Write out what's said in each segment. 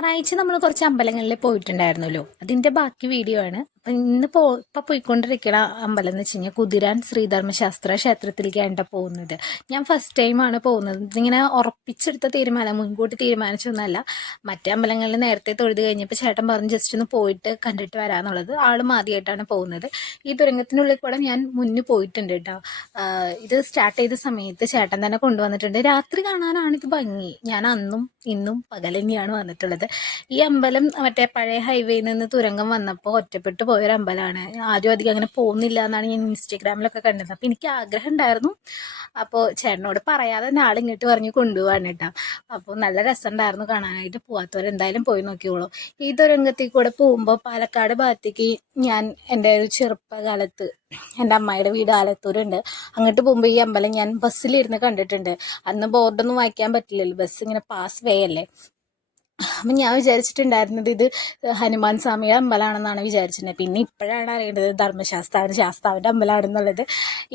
ഞായറാഴ്ച നമ്മൾ കുറച്ച് അമ്പലങ്ങളിൽ പോയിട്ടുണ്ടായിരുന്നല്ലോ. അതിൻ്റെ ബാക്കി വീഡിയോ ആണ്. അപ്പം ഇപ്പം പോയിക്കൊണ്ടിരിക്കുന്ന അമ്പലം എന്ന് വെച്ച് കഴിഞ്ഞാൽ കുതിരാൻ ശ്രീധർമ്മശാസ്ത്ര ക്ഷേത്രത്തിലേക്കാണ് പോകുന്നത്. ഞാൻ ഫസ്റ്റ് ടൈമാണ് പോകുന്നത്. ഇതിങ്ങനെ ഉറപ്പിച്ചെടുത്ത തീരുമാനം, മുൻകൂട്ടി തീരുമാനിച്ചൊന്നുമല്ല. മറ്റേ അമ്പലങ്ങളിൽ നേരത്തെ തൊഴുത് കഴിഞ്ഞപ്പോൾ ചേട്ടൻ പറഞ്ഞ് ജസ്റ്റ് ഒന്ന് പോയിട്ട് കണ്ടിട്ട് വരാമെന്നുള്ളത്. ആളും ആദ്യമായിട്ടാണ് പോകുന്നത്. ഈ തുരങ്കത്തിനുള്ളിൽ കൂടെ ഞാൻ മുന്നേ പോയിട്ടുണ്ട് കേട്ടോ. ഇത് സ്റ്റാർട്ട് ചെയ്ത സമയത്ത് ചേട്ടൻ തന്നെ കൊണ്ടുവന്നിട്ടുണ്ട്. രാത്രി കാണാനാണ് ഇത് ഭംഗി. ഞാൻ അന്നും ഇന്നും പകൽ തന്നെയാണ് വന്നിട്ടുള്ളത്. ഈ അമ്പലം മറ്റേ പഴയ ഹൈവേയിൽ നിന്ന് തുരങ്കം വന്നപ്പോൾ ഒറ്റപ്പെട്ടു പോയൊരു അമ്പലമാണ്. ആരും അധികം അങ്ങനെ പോകുന്നില്ല എന്നാണ് ഞാൻ ഇൻസ്റ്റഗ്രാമിലൊക്കെ കണ്ടത്. അപ്പോൾ എനിക്ക് ആഗ്രഹം ഉണ്ടായിരുന്നു. അപ്പോൾ ചേട്ടനോട് പറയാതെ തന്നെ ആളിങ്ങോട്ട് പറഞ്ഞ് കൊണ്ടുപോകാൻ കേട്ടോ. അപ്പോൾ നല്ല രസമുണ്ടായിരുന്നു കാണാനായിട്ട്. പോകാത്തവരെന്തായാലും പോയി നോക്കിയോളൂ. ഈ തുരങ്കത്തിൽ കൂടെ പോകുമ്പോൾ പാലക്കാട് ഭാഗത്തേക്ക് ഞാൻ എൻ്റെ ഒരു ചെറുപ്പകാലത്ത് എൻ്റെ അമ്മായിയുടെ വീട് ആലത്തൂരുണ്ട്. അങ്ങോട്ട് പോകുമ്പോൾ ഈ അമ്പലം ഞാൻ ബസ്സിലിരുന്ന് കണ്ടിട്ടുണ്ട്. അന്ന് ബോർഡൊന്നും വായിക്കാൻ പറ്റില്ലല്ലോ, ബസ് ഇങ്ങനെ പാസ് വേ അല്ലേ. അപ്പം ഞാൻ വിചാരിച്ചിട്ടുണ്ടായിരുന്നത് ഇത് ഹനുമാൻ സ്വാമിയുടെ അമ്പലമാണെന്നാണ് വിചാരിച്ചിട്ടുള്ളത്. പിന്നെ ഇപ്പോഴാണ് അറിയേണ്ടത് ശാസ്താവിൻ്റെ അമ്പലമാണെന്നുള്ളത്.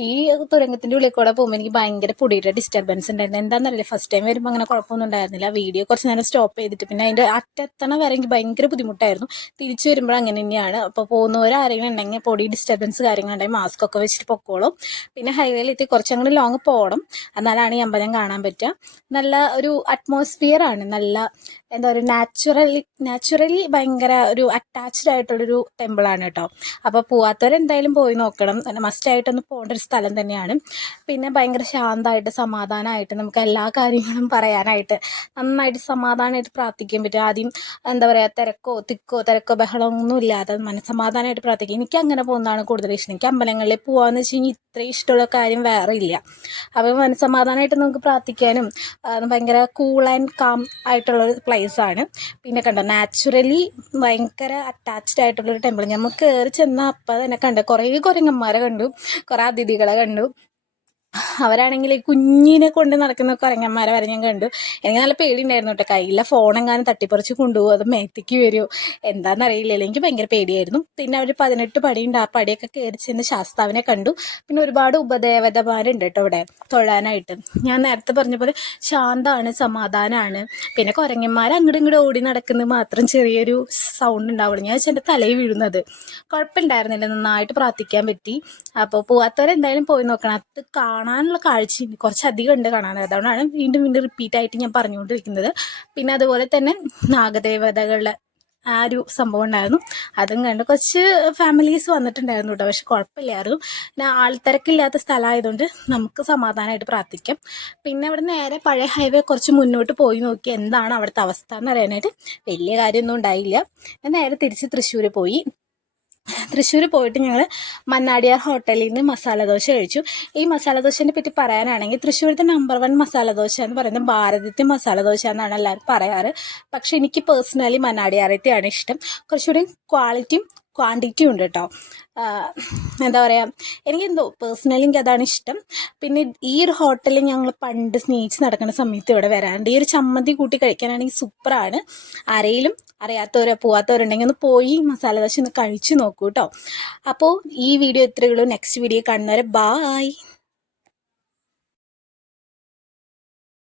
ഈ തുരങ്കത്തിൻ്റെ ഉള്ളിൽ കൂടെ പോകുമ്പോൾ എനിക്ക് ഭയങ്കര പൊടിയുടെ ഡിസ്റ്റർബൻസ് ഉണ്ടായിരുന്നു. എന്താണെന്നറിയില്ല, ഫസ്റ്റ് ടൈം വരുമ്പോൾ അങ്ങനെ കുഴപ്പമൊന്നും ഉണ്ടായിരുന്നില്ല. വീഡിയോ കുറച്ച് നേരം സ്റ്റോപ്പ് ചെയ്തിട്ട് പിന്നെ അതിൻ്റെ അറ്റത്തണ വരെ എനിക്ക് ഭയങ്കര ബുദ്ധിമുട്ടായിരുന്നു. തിരിച്ചു വരുമ്പോൾ അങ്ങനെ തന്നെയാണ്. അപ്പോൾ പോകുന്നവരാരെങ്കിലും ഉണ്ടെങ്കിൽ പൊടി ഡിസ്റ്റർബൻസ് കാര്യങ്ങളുണ്ടെങ്കിൽ മാസ്ക് ഒക്കെ വെച്ചിട്ട് പൊക്കോളും. പിന്നെ ഹൈവേയിലെത്തി കുറച്ചങ്ങോട്ട് ലോങ് പോകണം, എന്നാലാണ് ഈ അമ്പലം കാണാൻ പറ്റുക. നല്ല ഒരു അറ്റ്മോസ്ഫിയർ ആണ്. നല്ല എന്താ പറയുക, നാച്ചുറലി ഭയങ്കര ഒരു അറ്റാച്ച്ഡ് ആയിട്ടുള്ളൊരു ടെമ്പിളാണ് കേട്ടോ. അപ്പോൾ പോവാത്തവരെന്തായാലും പോയി നോക്കണം. മസ്റ്റായിട്ടൊന്ന് പോകേണ്ട ഒരു സ്ഥലം തന്നെയാണ്. പിന്നെ ഭയങ്കര ശാന്തമായിട്ട് സമാധാനമായിട്ട് നമുക്ക് എല്ലാ കാര്യങ്ങളും പറയാനായിട്ട് നന്നായിട്ട് സമാധാനമായിട്ട് പ്രാർത്ഥിക്കാൻ പറ്റും. ആദ്യം എന്താ പറയുക, തിരക്കോ ബഹളമൊന്നും ഇല്ലാതെ മനസ്സമാധാനമായിട്ട് പ്രാർത്ഥിക്കും. എനിക്ക് അങ്ങനെ പോകുന്നതാണ് കൂടുതൽ ഇഷ്ടം. എനിക്ക് അമ്പലങ്ങളിൽ പോകാമെന്ന് വെച്ച് കഴിഞ്ഞാൽ ഇത്രയും ഇഷ്ടമുള്ള കാര്യം വേറെ ഇല്ല. അപ്പോൾ മനസ്സമാധാനമായിട്ട് നമുക്ക് പ്രാർത്ഥിക്കാനും ഭയങ്കര കൂൾ ആൻഡ് കാം ആയിട്ടുള്ളൊരു പ്ലേസാണ്. പിന്നെ കണ്ടോ, നാച്ചുറലി ഭയങ്കര അറ്റാച്ച്ഡ് ആയിട്ടുള്ളൊരു ടെമ്പിൾ. നമുക്ക് കയറി ചെന്നാൽ അപ്പം തന്നെ കണ്ടു കുറേ കുരങ്ങന്മാരെ കണ്ടു, കുറേ അതിഥികളെ കണ്ടു. അവരാണെങ്കിൽ ഈ കുഞ്ഞിനെ കൊണ്ട് നടക്കുന്ന കുരങ്ങന്മാരെ വരെ ഞാൻ കണ്ടു. എനിക്ക് നല്ല പേടിയുണ്ടായിരുന്നു കേട്ടോ. കയ്യിലെ ഫോണെങ്ങാനും തട്ടിപ്പറിച്ച് കൊണ്ടുപോകും, അത് മേത്തേക്ക് വരുമോ എന്താണെന്നറിയില്ലല്ലോ. എനിക്ക് ഭയങ്കര പേടിയായിരുന്നു. പിന്നെ അവർ 18 പടിയുണ്ട്. ആ പടിയൊക്കെ കയറി ചെന്ന് ശാസ്താവിനെ കണ്ടു. പിന്നെ ഒരുപാട് ഉപദേവതമാരുണ്ട് കേട്ടോ ഇവിടെ തൊഴാനായിട്ട്. ഞാൻ നേരത്തെ പറഞ്ഞ പോലെ ശാന്തമാണ്, സമാധാനമാണ്. പിന്നെ കുരങ്ങന്മാർ അങ്ങോട്ടും ഇങ്ങോട്ടും ഓടി നടക്കുന്നത് മാത്രം ചെറിയൊരു സൗണ്ട് ഉണ്ടാവുള്ളൂ. ഞാൻ എൻ്റെ തലയിൽ വീഴുന്നത്. കുഴപ്പമുണ്ടായിരുന്നില്ല, നന്നായിട്ട് പ്രാർത്ഥിക്കാൻ പറ്റി. അപ്പോൾ പോവാത്തവരെന്തായാലും പോയി നോക്കണം. അത് കാണാനുള്ള കാഴ്ച കുറച്ചധികം ഉണ്ട് കാണാൻ. അതുകൊണ്ടാണ് വീണ്ടും റിപ്പീറ്റ് ആയിട്ട് ഞാൻ പറഞ്ഞുകൊണ്ടിരിക്കുന്നത്. പിന്നെ അതുപോലെ തന്നെ നാഗദേവതകളുടെ ആ ഒരു സംഭവം ഉണ്ടായിരുന്നു. അതും കണ്ട് കുറച്ച് ഫാമിലീസ് വന്നിട്ടുണ്ടായിരുന്നു കേട്ടോ. പക്ഷെ കുഴപ്പമില്ലായിരുന്നു. പിന്നെ ആൾത്തിരക്കില്ലാത്ത സ്ഥലമായതുകൊണ്ട് നമുക്ക് സമാധാനമായിട്ട് പ്രാർത്ഥിക്കാം. പിന്നെ അവിടെ നേരെ പഴയ ഹൈവേ കുറച്ച് മുന്നോട്ട് പോയി നോക്കി എന്താണ് അവിടുത്തെ അവസ്ഥ എന്ന് അറിയാനായിട്ട്. വലിയ കാര്യമൊന്നും ഉണ്ടായില്ല. ഞാൻ നേരെ തിരിച്ച് തൃശ്ശൂർ പോയി. തൃശ്ശൂർ പോയിട്ട് ഞങ്ങൾ മന്നാടിയാർ ഹോട്ടലിൽ നിന്ന് മസാല ദോശ കഴിച്ചു. ഈ മസാല ദോശേനെ പറ്റി പറയാനാണെങ്കിൽ തൃശ്ശൂരത്തെ നമ്പർ 1 മസാല ദോശ എന്ന് പറയുന്നത് ഭാരതത്തെ മസാല ദോശ എന്നാണ് എല്ലാവരും പറയാറ്. പക്ഷെ എനിക്ക് പേഴ്സണലി മന്നാടിയാറത്തെയാണ് ഇഷ്ടം. കുറച്ചുകൂടി ക്വാളിറ്റിയും ക്വാണ്ടിറ്റിയും ഉണ്ട് കേട്ടോ. എന്താ പറയുക, എനിക്കെന്തോ പേഴ്സണലി എനിക്ക് അതാണ് ഇഷ്ടം. പിന്നെ ഈ ഒരു ഹോട്ടലിൽ ഞങ്ങൾ പണ്ട് സ്നേഹിച്ച് നടക്കുന്ന സമയത്ത് ഇവിടെ വരാറുണ്ട്. ഈ ഒരു ചമ്മന്തി കൂട്ടി കഴിക്കാനാണെങ്കിൽ സൂപ്പറാണ്. ആരെങ്കിലും അറിയാത്തവരോ പോവാത്തവരുണ്ടെങ്കിൽ ഒന്ന് പോയി മസാല ദോശ ഒന്ന് കഴിച്ചു നോക്കൂ കേട്ടോ. അപ്പോൾ ഈ വീഡിയോ ഇത്രയേ ഉള്ളൂ. നെക്സ്റ്റ് വീഡിയോ കാണുന്നവരെ ബായ്.